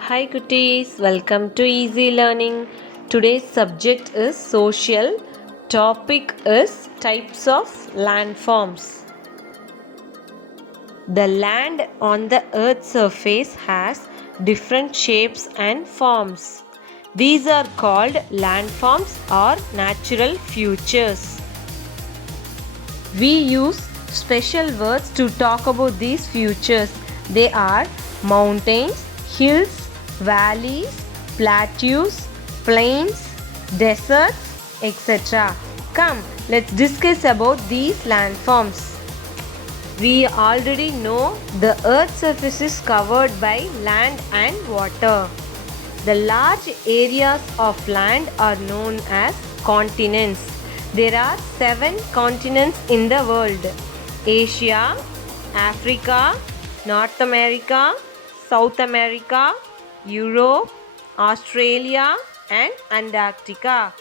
Hi Kutis, welcome to Easy Learning. Today's subject is social. Topic is types of landforms. The land on the earth's surface has different shapes and forms. These are called landforms or natural features. We use special words to talk about these features. They are mountains, hills, valleys, plateaus, plains, deserts, etc. Come, let's discuss about these landforms. We already know the earth's surface is covered by land and water. The large areas of land are known as continents. There are 7 continents in the world: Asia, Africa, North America, South America, Europe, Australia, and Antarctica.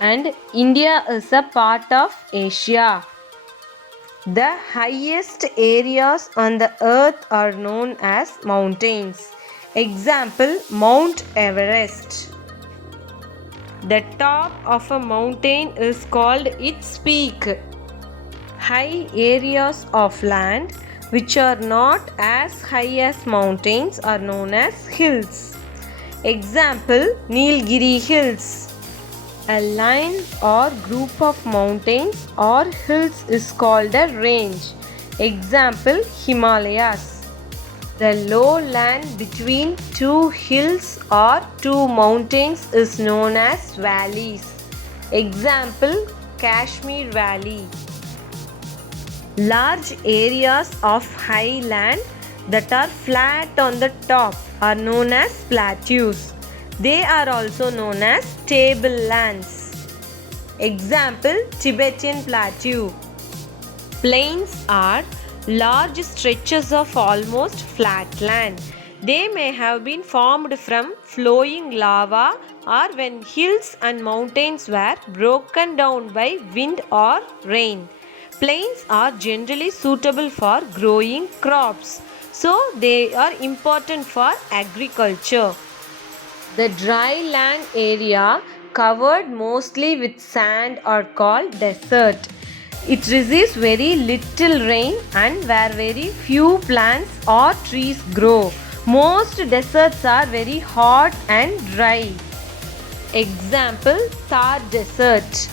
And India is a part of Asia. The highest areas on the earth are known as mountains. Example, Mount Everest. The top of a mountain is called its peak. High areas of land which are not as high as mountains are known as hills. Example, Nilgiri Hills. A line or group of mountains or hills is called a range. Example, Himalayas. The low land between 2 hills or 2 mountains is known as valleys. Example, Kashmir Valley. Large areas of high land that are flat on the top are known as plateaus. They are also known as tablelands. Example, Tibetan Plateau. Plains are large stretches of almost flat land. They may have been formed from flowing lava or when hills and mountains were broken down by wind or rain. Plains are generally suitable for growing crops, so they are important for agriculture. The dry land area covered mostly with sand are called desert. It receives very little rain and where very few plants or trees grow. Most deserts are very hot and dry. Example, Thar Desert.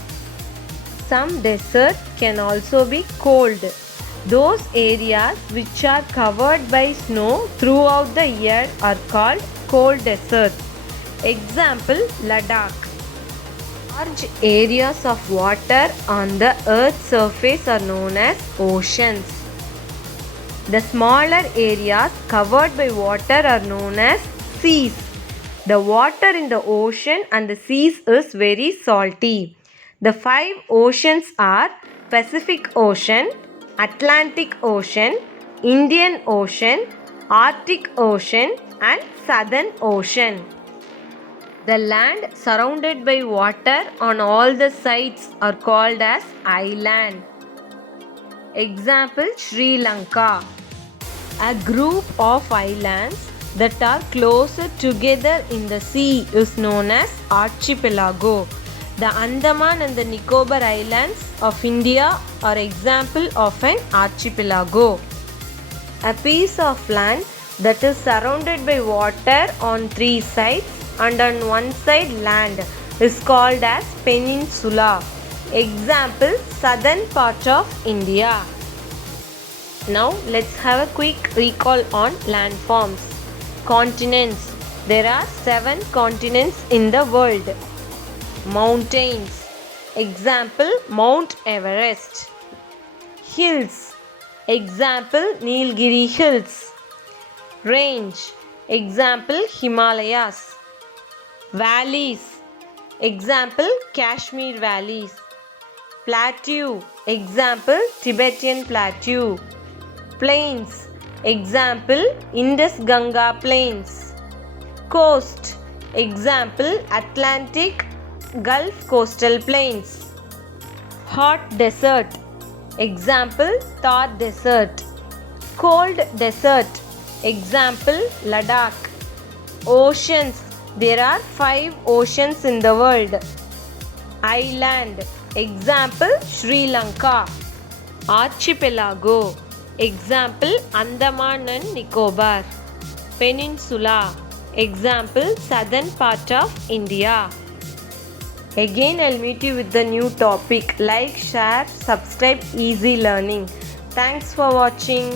Some deserts can also be cold. Those areas which are covered by snow throughout the year are called cold deserts. Example, Ladakh. Large areas of water on the earth's surface are known as oceans. The smaller areas covered by water are known as seas. The water in the ocean and the seas is very salty. The 5 oceans are Pacific Ocean, Atlantic Ocean, Indian Ocean, Arctic Ocean, and Southern Ocean. The land surrounded by water on all the sides are called as island. Example, Sri Lanka. A group of islands that are closer together in the sea is known as archipelago. The Andaman and the Nicobar Islands of India are example of an archipelago. A piece of land that is surrounded by water on 3 sides and on one side land is called as peninsula. Example, southern part of India. Now let's have a quick recall on landforms. Continents. There are 7 continents in the world. Mountains. Example, Mount Everest. Hills. Example, Nilgiri Hills. Range. Example, Himalayas. Valleys. Example, Kashmir Valleys. Plateau. Example, Tibetan Plateau. Plains. Example, Indus-Ganga Plains. Coast. Example, Atlantic Gulf Coastal Plains. Hot desert. Example Thar Desert. Cold desert. Example Ladakh. Oceans. There are 5 oceans in the world. Island. Example Sri Lanka. Archipelago. Example Andaman and Nicobar. Peninsula. Example southern part of India. Again, I'll meet you with the new topic. Like, share, subscribe, easy learning. Thanks for watching.